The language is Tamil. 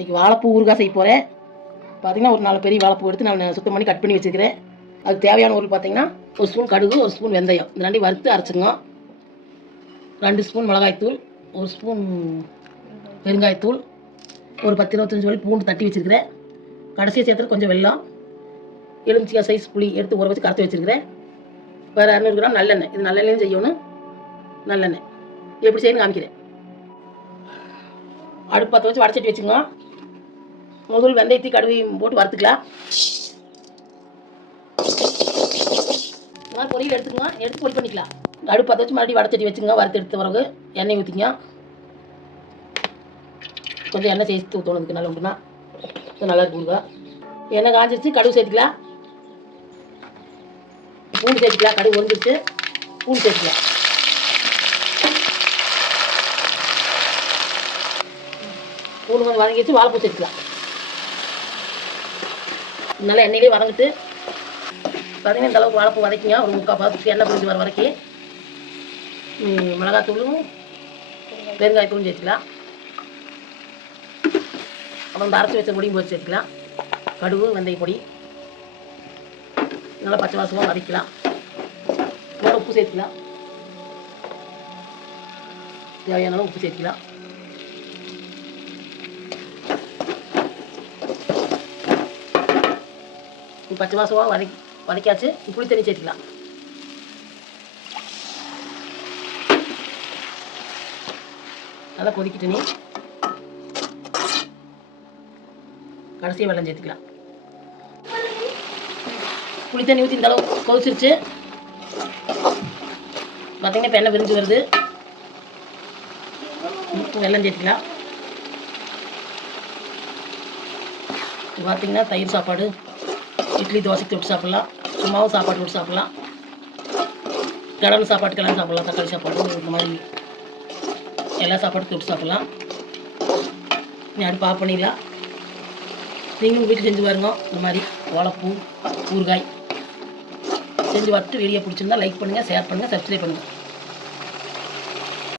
இன்றைக்கி வாழைப்பூ ஊறுகாய் செய்ய போகிறேன் பார்த்தீங்கன்னா ஒரு நாலு பெரிய வாழைப்பூ எடுத்து நான் சுத்தம் பண்ணி கட் பண்ணி வச்சுருக்கிறேன். அதுக்கு தேவையான ஒரு பார்த்தீங்கன்னா ஒரு ஸ்பூன் கடுகு ஒரு ஸ்பூன் வெந்தயம். இந்த ரெண்டையும் வறுத்து அரைச்சிங்க ரெண்டு ஸ்பூன் மிளகாய்த்தூள் ஒரு ஸ்பூன் பெருங்காயத்தூள் ஒரு பத்து இருபத்தஞ்சி வழி பூண்டு தட்டி வச்சுருக்கிறேன். கடைசியாக சேர்த்துட்டு கொஞ்சம் வெல்லம். எலுமிச்சிக்காய் சைஸ் புளி எடுத்து ஊற வச்சு கரைச்சி வச்சுருக்கிறேன். வேறு இரநூறு கிராம் நல்லெண்ணெய். இது நல்லெண்ணெயும் செய்யணும். நல்லெண்ணெய். எப்படி செய்யணும் காமிக்கிறேன். அடுப்பு பற்ற வச்சு வடச்சட்டி வச்சுக்கோங்க முதல் வெந்தயத்தையும் கடுவையும் போட்டு வறுத்துக்கலாம். மாதிரி பொரியல் எடுத்துக்கங்க எடுத்து பொடி பண்ணிக்கலாம். அடுப்பு பற்ற வச்சு மறுபடியும் வடச்சட்டி வச்சுங்க வறுத்து எடுத்த பிறகு எண்ணெய் ஊற்றிங்க கொஞ்சம் எண்ணெய் சேர்த்து ஊற்றணுதுக்கு நல்லா உண்டுனா நல்லா இருக்குங்க எண்ணெய் காஞ்சிருச்சு. கடுகு சேர்த்துக்கலாம். பூண்டு சேர்த்துக்கலாம். கடுகு ஒழிஞ்சிருச்சு பூண்டு சேர்த்துக்கலாம். பூண்டு கொஞ்சம் வதங்கிடுச்சு வாழைப்பூ சேர்த்துக்கலாம். நல்லா எண்ணெயிலே வதங்கிட்டு பார்த்தீங்கன்னா இந்த அளவுக்கு வாழைப்பூ வதக்கிங்க. ஒரு முக்கால் பதத்துக்கு எண்ணெய் பிரிஞ்சு வர வரைக்கும். ம், மிளகாத்தூளும் பெருங்காயத்தூளும் சேர்த்துக்கலாம். அப்புறம் இந்த அரைச்சி வச்ச பொடியும் போட்டு சேர்த்துக்கலாம். கடுகு வெந்தய பொடி. நல்லா பச்சை வாசமாக வதக்கலாம் நல்லா உப்பு சேர்த்துக்கலாம். தேவையான அளவு உப்பு சேர்த்துக்கலாம். பச்சை வாசமாக வதக்கி வதக்கியாச்சு. புளி தண்ணி சேர்த்துக்கலாம். நல்லா கொதிக்கிட்டு நீ கடைசியாக வெள்ளம் சேர்த்துக்கலாம். புளி தண்ணி ஊற்றி இந்த அளவு கொதிச்சிருச்சு. பார்த்தீங்கன்னா இப்போ எண்ணெய் விரிஞ்சு வருது. வெள்ளம் சேர்த்துக்கலாம். பார்த்தீங்கன்னா தயிர் சாப்பாடு. இட்லி தோசைக்கு தொட்டு சாப்பிட்லாம். சும்மாவும் சாப்பாடு தொட்டு சாப்பிட்லாம். கடல் சாப்பாட்டுக்கெல்லாம் சாப்பிட்லாம். தக்காளி சாப்பாடு இந்த மாதிரி எல்லா சாப்பாடும் தொட்டு சாப்பிட்லாம். நீ அடுப்பு ஆஃப் பண்ணிடலாம். நீங்களும் வீட்டில் செஞ்சு பாருங்க. இந்த மாதிரி வாழைப்பூ ஊறுகாய். செஞ்சு பார்த்துட்டு வீடியோ பிடிச்சிருந்தா லைக் பண்ணுங்கள் ஷேர் பண்ணுங்கள் சப்ஸ்கிரைப் பண்ணுங்கள்